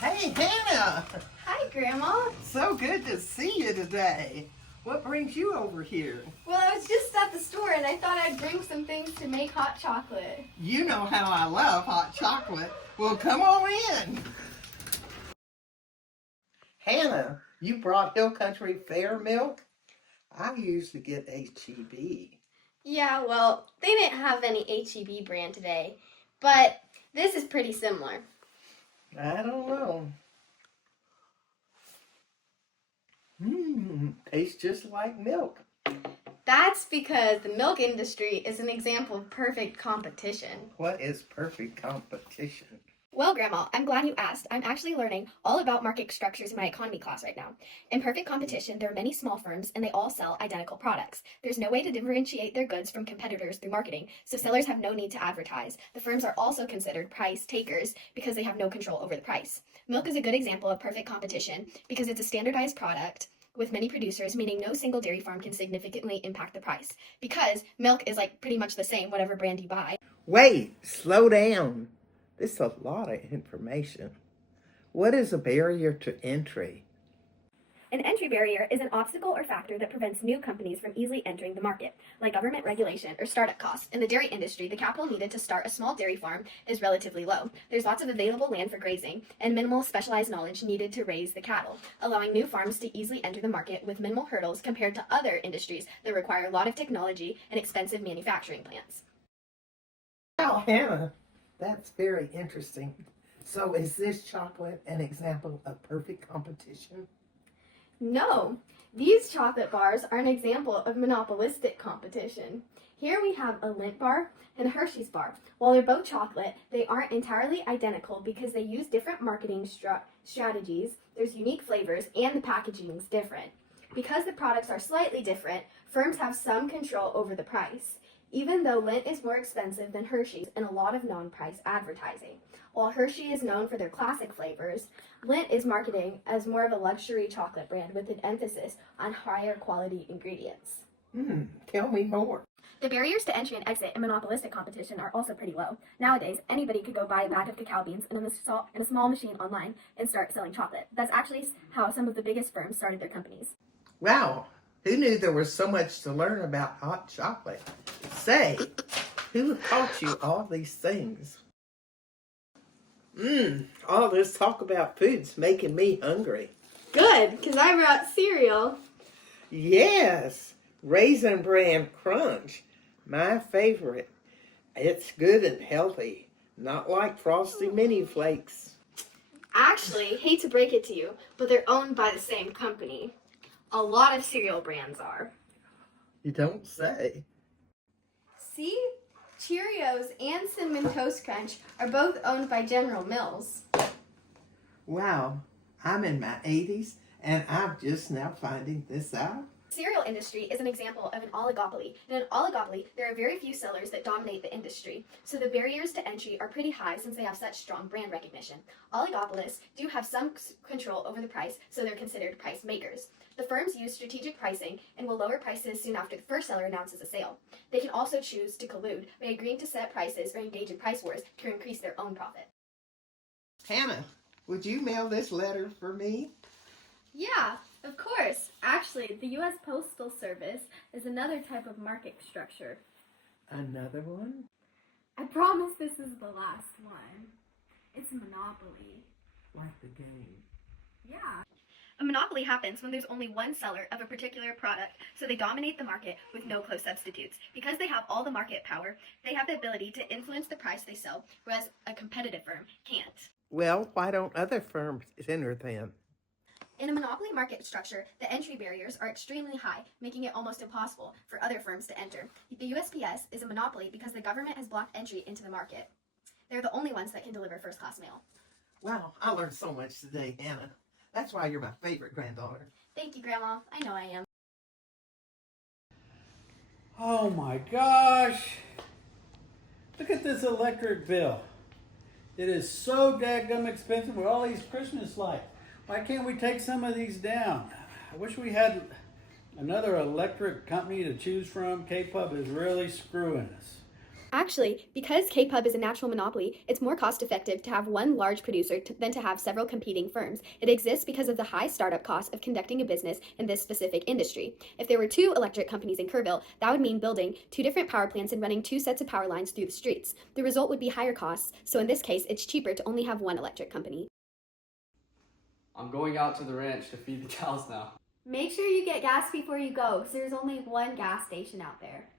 Hey, Hannah! Hi, Grandma. So good to see you today. What brings you over here? Well, I was just at the store and I thought I'd bring some things to make hot chocolate. You know how I love hot chocolate. Well, come on in. Hannah, you brought Hill Country Fair milk? I usually get H-E-B. Yeah, well, they didn't have any H-E-B brand today, but this is pretty similar. I don't know. Tastes just like milk. That's because the milk industry is an example of perfect competition. What is perfect competition? Well, Grandma, I'm glad you asked. I'm actually learning all about market structures in my economy class right now. In perfect competition, there are many small firms and they all sell identical products. There's no way to differentiate their goods from competitors through marketing, so sellers have no need to advertise. The firms are also considered price takers because they have no control over the price. Milk is a good example of perfect competition because it's a standardized product with many producers, meaning no single dairy farm can significantly impact the price. Because milk is like pretty much the same, whatever brand you buy. Wait, slow down. This is a lot of information. What is a barrier to entry? An entry barrier is an obstacle or factor that prevents new companies from easily entering the market, like government regulation or startup costs. In the dairy industry, the capital needed to start a small dairy farm is relatively low. There's lots of available land for grazing and minimal specialized knowledge needed to raise the cattle, allowing new farms to easily enter the market with minimal hurdles compared to other industries that require a lot of technology and expensive manufacturing plants. Wow, Hannah, that's very interesting. So is this chocolate an example of perfect competition? No, these chocolate bars are an example of monopolistic competition. Here we have a Lindt bar and a Hershey's bar. While they're both chocolate, they aren't entirely identical because they use different marketing strategies, there's unique flavors, and the packaging is different. Because the products are slightly different, firms have some control over the price, even though Lindt is more expensive than Hershey's in a lot of non-price advertising. While Hershey is known for their classic flavors, Lindt is marketing as more of a luxury chocolate brand with an emphasis on higher quality ingredients. Tell me more. The barriers to entry and exit in monopolistic competition are also pretty low. Nowadays, anybody could go buy a bag of cacao beans in a small machine online and start selling chocolate. That's actually how some of the biggest firms started their companies. Wow, who knew there was so much to learn about hot chocolate? Say, who taught you all these things? All this talk about food's making me hungry. Good, because I brought cereal. Yes, Raisin Bran Crunch, my favorite. It's good and healthy, not like Frosty Mini Flakes. Actually, hate to break it to you, but they're owned by the same company. A lot of cereal brands are. You don't say. See? Cheerios and Cinnamon Toast Crunch are both owned by General Mills. Wow, I'm in my 80s and I'm just now finding this out. The cereal industry is an example of an oligopoly. In an oligopoly, there are very few sellers that dominate the industry, so the barriers to entry are pretty high since they have such strong brand recognition. Oligopolists do have some control over the price, so they're considered price makers. The firms use strategic pricing and will lower prices soon after the first seller announces a sale. They can also choose to collude by agreeing to set prices or engage in price wars to increase their own profit. Hannah, would you mail this letter for me? Yeah, of course. Actually, the U.S. Postal Service is another type of market structure. Another one? I promise this is the last one. It's a monopoly. Like the game. Yeah. A monopoly happens when there's only one seller of a particular product, so they dominate the market with no close substitutes. Because they have all the market power, they have the ability to influence the price they sell, whereas a competitive firm can't. Well, why don't other firms enter then? In a monopoly market structure, the entry barriers are extremely high, making it almost impossible for other firms to enter. The USPS is a monopoly because the government has blocked entry into the market. They're the only ones that can deliver first-class mail. Wow, I learned so much today, Hannah. That's why you're my favorite granddaughter. Thank you, Grandma. I know I am. Oh my gosh! Look at this electric bill. It is so dadgum expensive with all these Christmas lights. Why can't we take some of these down? I wish we had another electric company to choose from. K-Pub is really screwing us. Actually, because K-Pub is a natural monopoly, it's more cost-effective to have one large producer than to have several competing firms. It exists because of the high startup cost of conducting a business in this specific industry. If there were 2 electric companies in Kerrville, that would mean building 2 different power plants and running 2 sets of power lines through the streets. The result would be higher costs, so in this case, it's cheaper to only have one electric company. I'm going out to the ranch to feed the cows now. Make sure you get gas before you go, because there's only one gas station out there.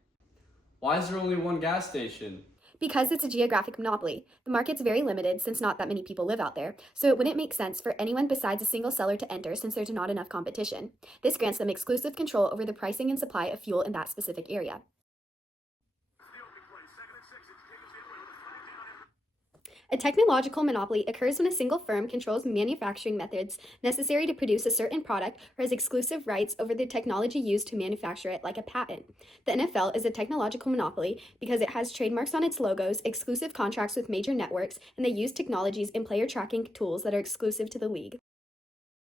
Why is there only one gas station? Because it's a geographic monopoly. The market's very limited since not that many people live out there, so it wouldn't make sense for anyone besides a single seller to enter since there's not enough competition. This grants them exclusive control over the pricing and supply of fuel in that specific area. A technological monopoly occurs when a single firm controls manufacturing methods necessary to produce a certain product or has exclusive rights over the technology used to manufacture it, like a patent. The NFL is a technological monopoly because it has trademarks on its logos, exclusive contracts with major networks, and they use technologies and player tracking tools that are exclusive to the league.